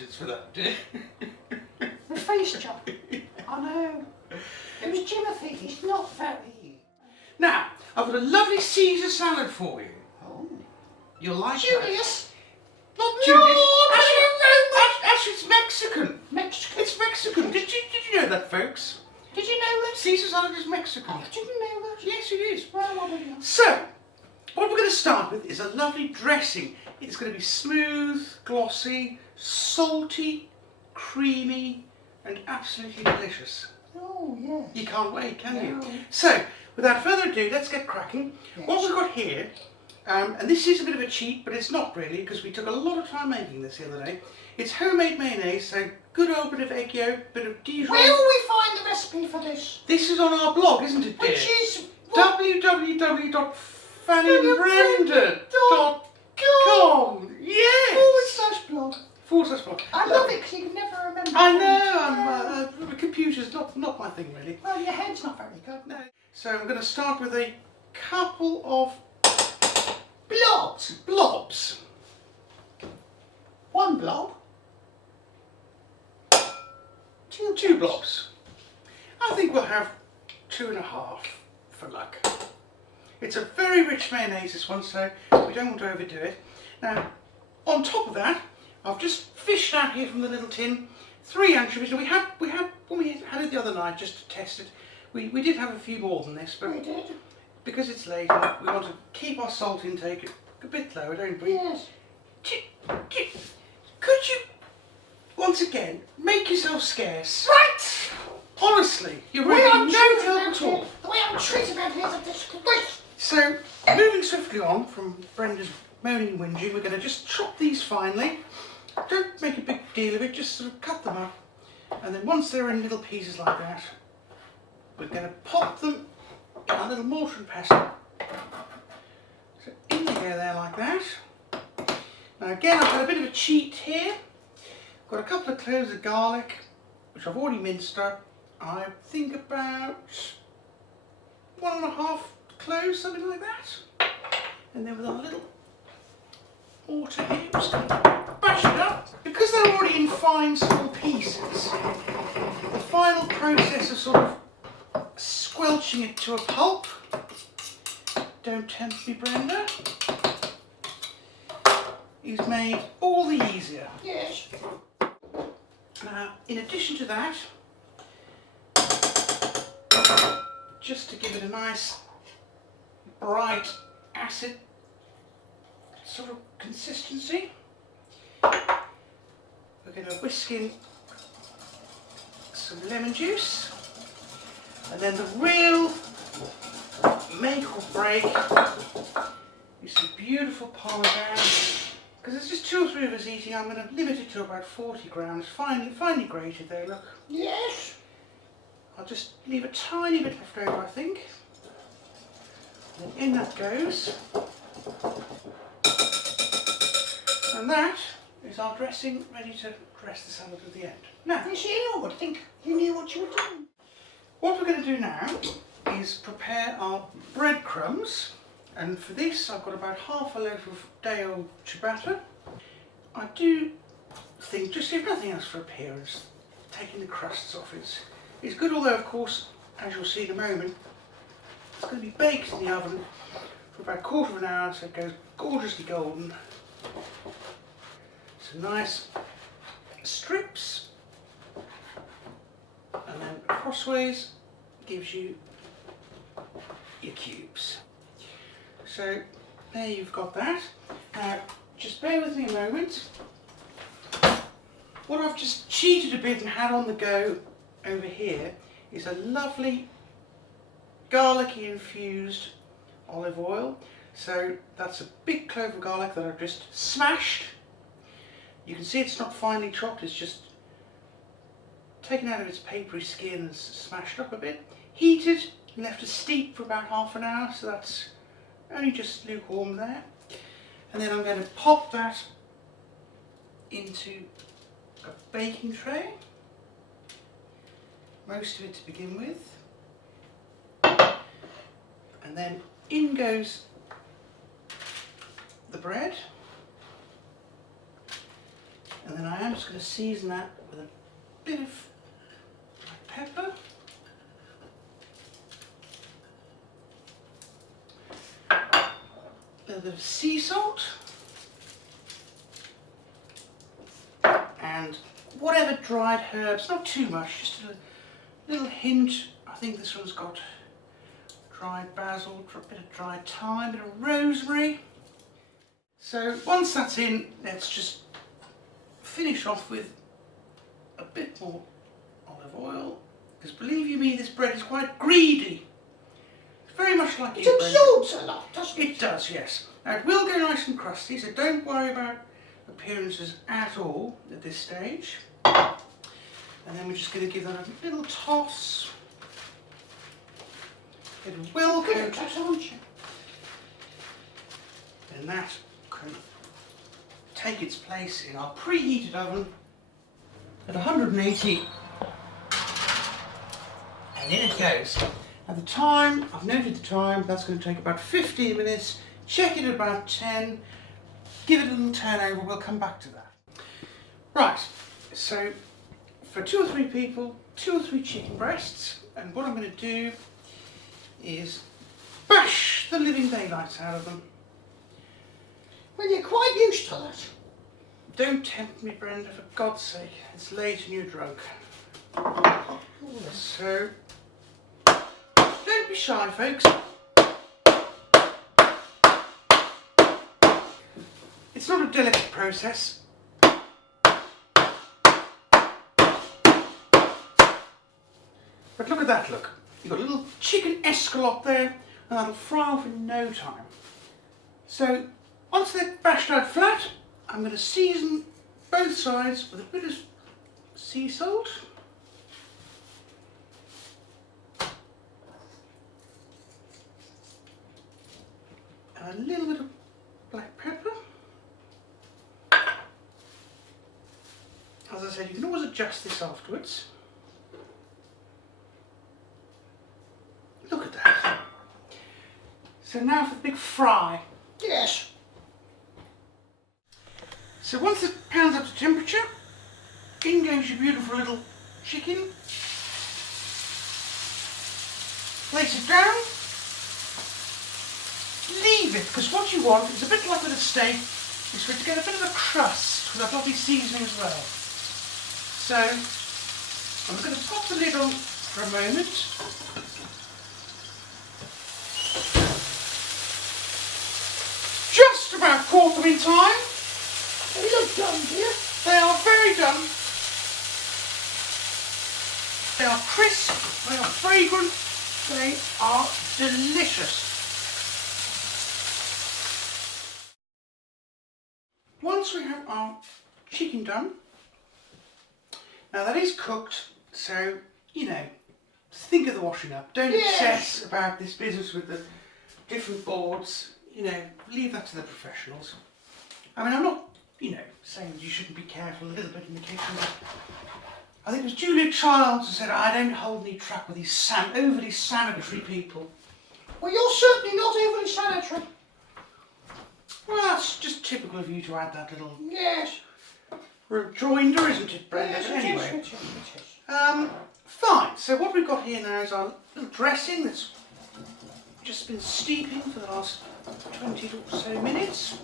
instructions for that, did The face job. I know. It was Timothy. He's not very. Now, I've got a lovely Caesar salad for you. Oh. You'll like Julius. that. Not No, Julius. I Actually, it's Mexican. Mexican. It's Mexican. Did you know that, folks? Did you know that? Caesar salad is Mexican. I didn't know that. Yes, it is. Well, what would you? So, what we're going to start with is a lovely dressing. It's going to be smooth, glossy, salty, creamy, and absolutely delicious. Oh, yes. You can't wait, can you? No. So, without further ado, let's get cracking. Yes. What we've got here, and this is a bit of a cheat, but it's not really, because we took a lot of time making this the other day. It's homemade mayonnaise, so good old bit of egg yolk, bit of Dijon. Where will we find the recipe for this? This is on our blog, isn't it, dear? Which is www.fannybrenda.com. Yes! /blog. /blog. I love it because you can never remember. I know, the computer's not my thing really. Well, your head's not very good. No. So I'm going to start with a couple of blobs. One blob. Two blobs. I think we'll have 2.5 for luck. It's a very rich mayonnaise, this one, so we don't want to overdo it. Now, on top of that, I've just fished out here from the little tin 3 anchovies. We had when we had it the other night just to test it. We did have a few more than this, but We did. because it's late, and we want to keep our salt intake a bit lower, don't we? Yes. Could you once again make yourself scarce? Right. Honestly, you're The way really I'm no treated help around at here. all. The way I'm treated around here is a disgrace. So, moving swiftly on from Brenda's moaning and whinging, we're going to just chop these finely. Don't make a big deal of it, just sort of cut them up. And then once they're in little pieces like that, we're going to pop them in our little mortar and pestle. So in they go there like that. Now again, I've got a bit of a cheat here. I've got a couple of cloves of garlic, which I've already minced up. I think about 1.5 cloves, something like that. And then with our little mortar here, we're just going to bash it up. Because they're already in fine small pieces, the final process of sort of squelching it to a pulp, don't tempt me, Brenda, is made all the easier. Yes. Now, in addition to that, just to give it a nice, bright, acid sort of consistency, we're going to whisk in some lemon juice, and then the real make or break is some beautiful Parmesan. Because there's just 2 or 3 of us eating, I'm going to limit it to about 40 grams, finely grated there, look. Yes. I'll just leave a tiny bit left over, I think. And in that goes. And that is our dressing ready to dress the salad at the end. Now, You see, I would think you knew what you were doing. what we're going to do now is prepare our breadcrumbs. And for this, I've got about half a loaf of day-old ciabatta. I do think, just if nothing else for appearance, taking the crusts off is good, although of course, as you'll see in a moment, it's going to be baked in the oven for about 1/4 of an hour, so it goes gorgeously golden. Some nice strips, and then crossways gives you your cubes. So there you've got that. Now just bear with me a moment. What I've just cheated a bit and had on the go over here is a lovely garlicky infused olive oil. So that's a big clove of garlic that I've just smashed. You can see it's not finely chopped, it's just taken out of its papery skin and smashed up a bit. Heated and left to steep for about half an hour, so that's only just lukewarm there. And then I'm going to pop that into a baking tray, most of it to begin with, and then in goes the bread, And then I am just going to season that with a bit of pepper. A little bit of sea salt. And whatever dried herbs, not too much, just a little hint. I think this one's got dried basil, a bit of dried thyme, a bit of rosemary. So once that's in, let's just finish off with a bit more olive oil. Because believe you me, this bread is quite greedy. It's very much like it absorbs a lot, doesn't it? It does, yes. Now it will go nice and crusty, so don't worry about appearances at all at this stage. And then we're just going to give that a little toss. It will coat, aren't you? and that can take its place in our preheated oven at 180, and in it goes. At the time, I've noted the time, that's going to take about 15 minutes. Check it at about 10, give it a little turn over, we'll come back to that. Right, so for 2 or 3 people, 2 or 3 chicken breasts, and what I'm going to do is bash the living daylights out of them. Well, you're quite used to that. Don't tempt me, Brenda, for God's sake. It's late and you're drunk. So, don't be shy, folks. It's not a delicate process. But look at that look. You've got a little chicken escalope there, and that'll fry off in no time. So, once they're bashed out flat, I'm going to season both sides with a bit of sea salt. And a little bit of black pepper. As I said, you can always adjust this afterwards. Look at that. So now for the big fry. Yes. So once the pan's up to temperature, in goes your beautiful little chicken. Place it down. Leave it, because what you want is a bit like with a steak, is for it to get a bit of a crust with that lovely seasoning as well. So I'm going to pop the lid on for a moment. Just about caught them in time. They look done, dear. They are very done. They are crisp, they are fragrant, they are delicious. Once we have our chicken done, now that is cooked, so, you know, think of the washing up. Don't obsess about this business with the different boards. You know, leave that to the professionals. I mean, I'm not, you know, saying you shouldn't be careful a little bit in the kitchen, but I think it was Julia Childs who said, I don't hold any track with these overly sanitary people. Well, you're certainly not overly sanitary. Well, that's just typical of you to add that little Yes. rejoinder, isn't it, Brenda? Yes, But anyway, it is. fine. So what we've got here now is our little dressing that's just been steeping for the last 20 or so minutes.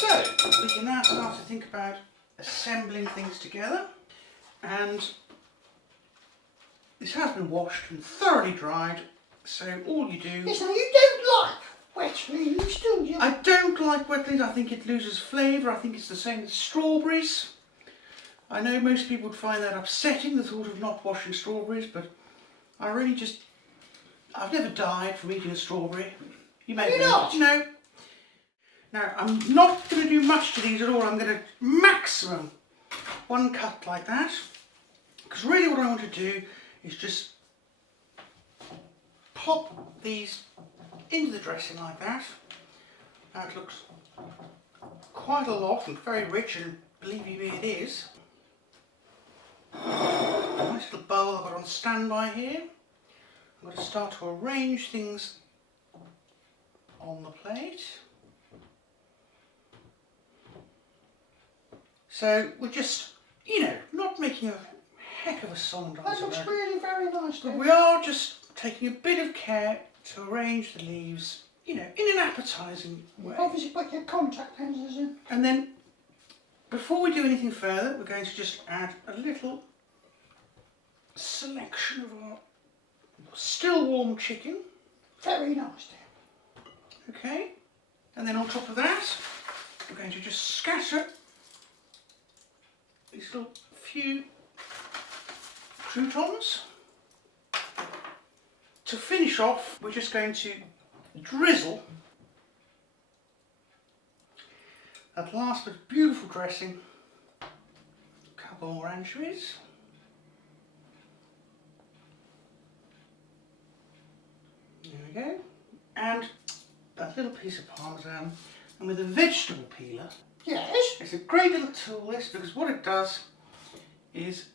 So we can now start to think about assembling things together, and this has been washed and thoroughly dried, so all you do... Yes, now you don't like wet leaves, do you? I don't like wet leaves. I think it loses flavour. I think it's the same as strawberries. I know most people would find that upsetting, the thought of not washing strawberries, but I really just... I've never died from eating a strawberry. You may You're not? No. Now, I'm not going to do much to these at all. I'm going to maximum 1 cut like that, because really what I want to do is just pop these into the dressing like that. Now it looks quite a lot and very rich, and believe you me, it is. A nice little bowl I've got on standby here. I'm going to start to arrange things on the plate. So we're just, you know, not making a heck of a song dance. That looks really very nice, but dear. we are just taking a bit of care to arrange the leaves, you know, in an appetising way. Obviously put your contact lenses in. And then, before we do anything further, we're going to just add a little selection of our still warm chicken. Very nice, dear. Okay, and then on top of that, we're going to just scatter these little few croutons. To finish off, we're just going to drizzle that last bit of beautiful dressing, a couple more anchovies. There we go. And that little piece of Parmesan. And with a vegetable peeler, Yes? it's a great little tool, this, because what it does is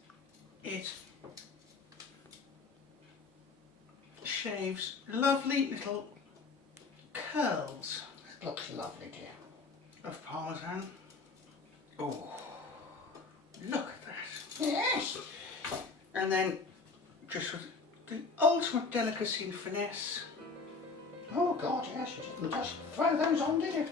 it shaves lovely little curls It looks lovely, dear. of Parmesan. Oh, look at that. Yes? And then, just with the ultimate delicacy and finesse, Oh God, yes, you didn't just throw those on, did you?